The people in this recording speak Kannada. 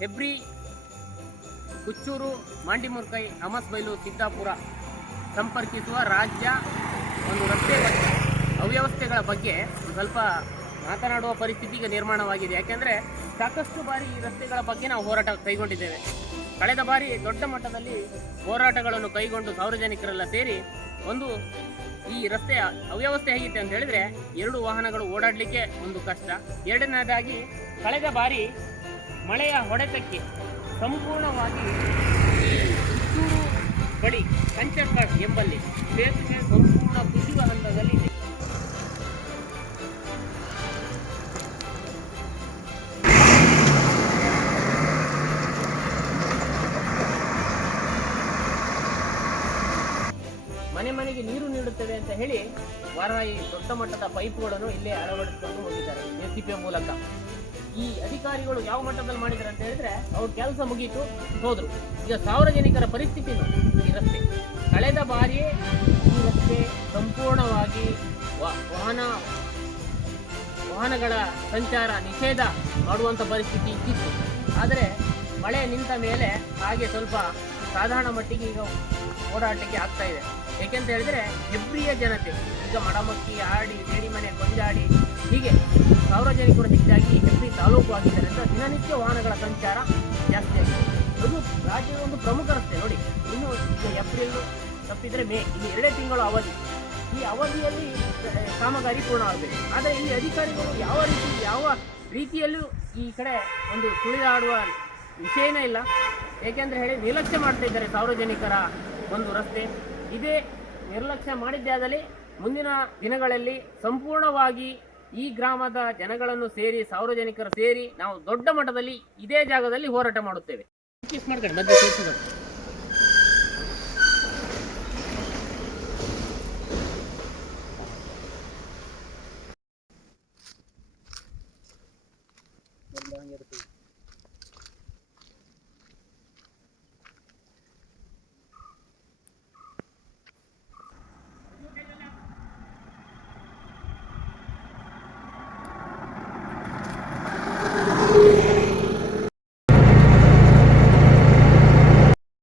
ಹೆಬ್ರಿ ಕುಚ್ಚೂರು ಮಾಂಡಿಮುರ್ಕೈ, ಅಮಸ್ಬೈಲು, ಸಿದ್ದಾಪುರ ಸಂಪರ್ಕಿಸುವ ರಾಜ್ಯ ಒಂದು ರಸ್ತೆ ಅವ್ಯವಸ್ಥೆಗಳ ಬಗ್ಗೆ ಸ್ವಲ್ಪ ಮಾತನಾಡುವ ಪರಿಸ್ಥಿತಿಗೆ ನಿರ್ಮಾಣವಾಗಿದೆ. ಯಾಕೆಂದರೆ ಸಾಕಷ್ಟು ಬಾರಿ ಈ ರಸ್ತೆಗಳ ಬಗ್ಗೆ ನಾವು ಹೋರಾಟ ಕೈಗೊಂಡಿದ್ದೇವೆ. ಕಳೆದ ಬಾರಿ ದೊಡ್ಡ ಮಟ್ಟದಲ್ಲಿ ಹೋರಾಟಗಳನ್ನು ಕೈಗೊಂಡು ಸಾರ್ವಜನಿಕರೆಲ್ಲ ಸೇರಿ ಒಂದು ಈ ರಸ್ತೆಯ ಅವ್ಯವಸ್ಥೆ ಹೇಗಿತ್ತು ಅಂತ ಹೇಳಿದರೆ ಎರಡು ವಾಹನಗಳು ಓಡಾಡಲಿಕ್ಕೆ ಒಂದು ಕಷ್ಟ. ಎರಡನೇದಾಗಿ, ಕಳೆದ ಬಾರಿ ಮಳೆಯ ಹೊಡೆತಕ್ಕೆ ಸಂಪೂರ್ಣವಾಗಿ ಪುತ್ತೂರು ಬಳಿ ಕಂಚರ್ಕಾಡ್ ಎಂಬಲ್ಲಿ ಸೇತುವೆ ಸಂಪೂರ್ಣ ಕುಸಿಯುವ ಹಂತದಲ್ಲಿ ಮನೆ ಮನೆಗೆ ನೀರು ನೀಡುತ್ತೇವೆ ಅಂತ ಹೇಳಿ ವಾರಾಯಿ ದೊಡ್ಡ ಮಟ್ಟದ ಪೈಪ್ಗಳನ್ನು ಇಲ್ಲೇ ಅಳವಡಿಸಿಕೊಂಡು ಹೋಗಿದ್ದಾರೆ. ಎಸ್ ಮೂಲಕ. ಈ ಅಧಿಕಾರಿಗಳು ಯಾವ ಮಟ್ಟದಲ್ಲಿ ಮಾಡಿದ್ದಾರೆ ಅಂತ ಹೇಳಿದ್ರೆ ಅವ್ರ ಕೆಲಸ ಮುಗೀತು ಹೋದ್ರು. ಈಗ ಸಾರ್ವಜನಿಕರ ಪರಿಸ್ಥಿತಿ ಈ ರಸ್ತೆ. ಕಳೆದ ಬಾರಿ ಈ ರಸ್ತೆ ಸಂಪೂರ್ಣವಾಗಿ ವಾಹನ, ವಾಹನಗಳ ಸಂಚಾರ ನಿಷೇಧ ಮಾಡುವಂಥ ಪರಿಸ್ಥಿತಿ ಇತ್ತು ಆದರೆ ಮಳೆ ನಿಂತ ಮೇಲೆ ಹಾಗೆ ಸ್ವಲ್ಪ ಸಾಧಾರಣ ಮಟ್ಟಿಗೆ ಈಗ ಓಡಾಡಲಿಕ್ಕೆ ಆಗ್ತಾ ಇದೆ. ಏಕೆಂತ ಹೇಳಿದ್ರೆ ಹೆಬ್ರಿಯ ಜನತೆ, ಈಗ ಮಡಮಕ್ಕಿ, ಆಡಿ ಬೇಡಿಮನೆ ಕೊಂಜಾಡಿ ಹೀಗೆ ಸಾರ್ವಜನಿಕರು ಹೆಚ್ಚಾಗಿ ಹೆಬ್ರಿ ತಾಲೂಕು ಆಗಿದ್ದರಿಂದ ದಿನನಿತ್ಯ ವಾಹನಗಳ ಸಂಚಾರ ಜಾಸ್ತಿ ಆಗಿದೆ. ಅದು ರಾಜ್ಯದ ಒಂದು ಪ್ರಮುಖ ರಸ್ತೆ ನೋಡಿ. ಇನ್ನು ಏಪ್ರಿಲ್ ತಪ್ಪಿದರೆ ಮೇ, ಇಲ್ಲಿ ಎರಡೇ ತಿಂಗಳ ಅವಧಿ. ಈ ಅವಧಿಯಲ್ಲಿ ಕಾಮಗಾರಿ ಪೂರ್ಣ ಆಗಬೇಕು. ಆದರೆ ಈ ಅಧಿಕಾರಿಗಳು ಯಾವ ರೀತಿ, ಯಾವ ರೀತಿಯಲ್ಲೂ ಈ ಕಡೆ ಒಂದು ಸುಳಿದಾಡುವ ವಿಷಯನೇ ಇಲ್ಲ. ಏಕೆಂದರೆ ಹೇಳಿ, ನಿರ್ಲಕ್ಷ್ಯ ಮಾಡ್ತಾ ಇದ್ದಾರೆ ಸಾರ್ವಜನಿಕರ ಒಂದು ರಸ್ತೆ. ಇದೇ ನಿರ್ಲಕ್ಷ್ಯ ಮಾಡಿದ್ದೇ ಆದಲ್ಲಿ ಮುಂದಿನ ದಿನಗಳಲ್ಲಿ ಸಂಪೂರ್ಣವಾಗಿ ಈ ಗ್ರಾಮದ ಜನಗಳನ್ನು ಸೇರಿ ಸಾರ್ವಜನಿಕರು ಸೇರಿ ನಾವು ದೊಡ್ಡ ಮಟ್ಟದಲ್ಲಿ ಇದೇ ಜಾಗದಲ್ಲಿ ಹೋರಾಟ ಮಾಡುತ್ತೇವೆ. ಮಾಡ್ಕೊಂಡು